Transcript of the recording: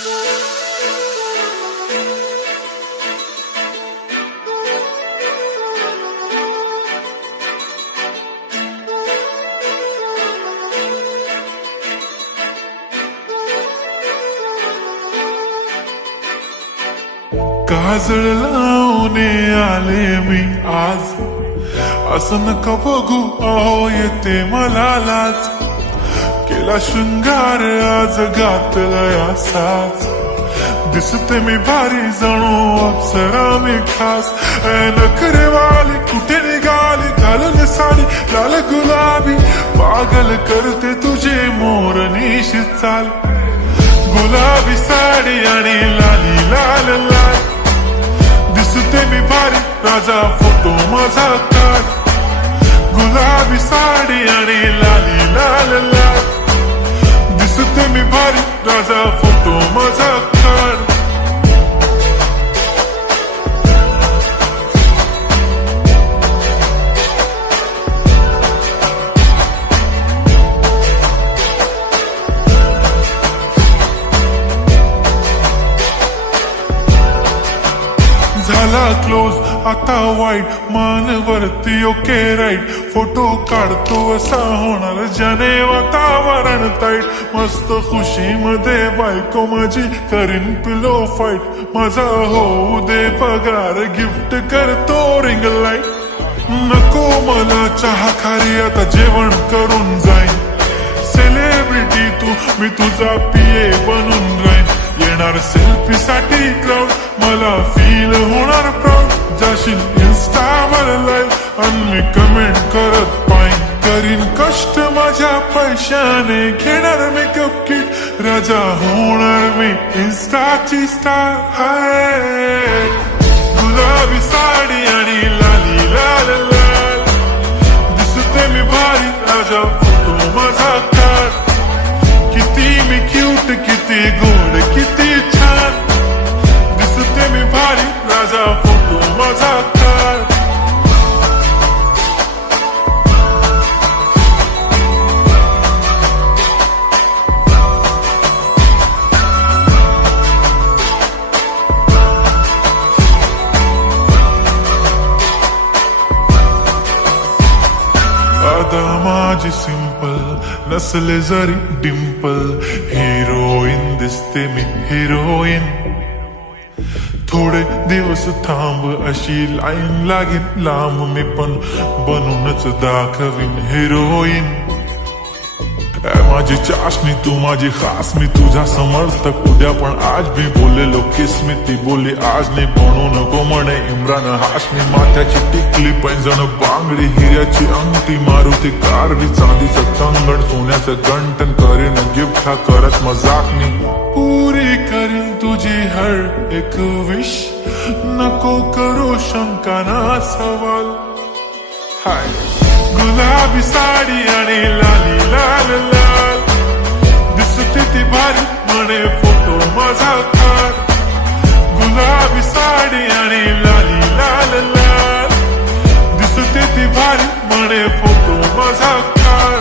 काजळ लावून आले मी आज, असं नका बघू अहो येते मला लाज. केला शृंगार आज घातलाय असाच, दिसते मी भारी जणू अप्सरा मी खास. नखरे वाली कुठे निघाली घालून साडी लाल गुलाबी, पागल करते तुझे मोरनीशी चाल. गुलाबी साडी आणि लाली लाल लाल, दिसते मी भारी राजा फोटो माझा काढ. गुलाबी साडी आणि लाली लाल लाल, दिसते मी भारी राजा फोटो माझा काढ. झाला क्लोज आता वाईट, मानवरती ओके राईट. फोटो काढतो असा होणार ज्याने वातावरण ताईट. मस्त खुशी मध्ये बायको माझी करीन पिलो फाईट. माझा होऊ दे पगार गिफ्ट करतो रिंग लाईट. नको मला चहा खारी आता जेवण करून जाईन. सेलिब्रिटी तू मी तुझा पिये बनून राहीन. येणार सेल्फी साठी क्राऊड मला फील होणार प्राऊड. जाशील इन्स्टावर लाईव्ह आणि मी कमेंट करत पाईन. करीन कष्ट माझ्या पैशाने घेणार मेकअप किट. राजा होणार मी इन्स्टाची स्टार. हाय गुलाबी साडी आणि लाली लाल लाल, दिसते मी भारी राजा फोटो माझा काढ. किती मी क्यूट किती गोड किती छान, दिसते मी भारी राजा फोटो माझा काढ. आता माझी सिंपल नसले जरी डिंपल, हिरोईन दिसते मी हिरोईन. थोडे दिवस थांब अशी लाईन लागेल लांब, मी पण बनूनच दाखवीन हिरोईन. माझी चाशनी तू माझी खास, मी तुझा समर्थक उद्या पण आज भी बोलेलो किस मी. ती बोली आज नाही बनू नको म्हणे इम्रान हाशमी. माथ्याची टिकली पैंजण बांगडी हिऱ्याची अंगठी, मारुती कारली चांदीचं कंगण सोन्याचं गंटन. करीन गिफ्ट हा करत मजाक मी, पुरी करीन तुझी हर एक विश. नको करू शंका ना सवाल. हाय गुलाबी साडी आणि लाली लाल लाल, दिसते ती भारी म्हणे फोटो माझा काढ. गुलाबी साडी आणि लाली लाल लाल, दिसते ती भारी म्हणे फोटो माझा काढ.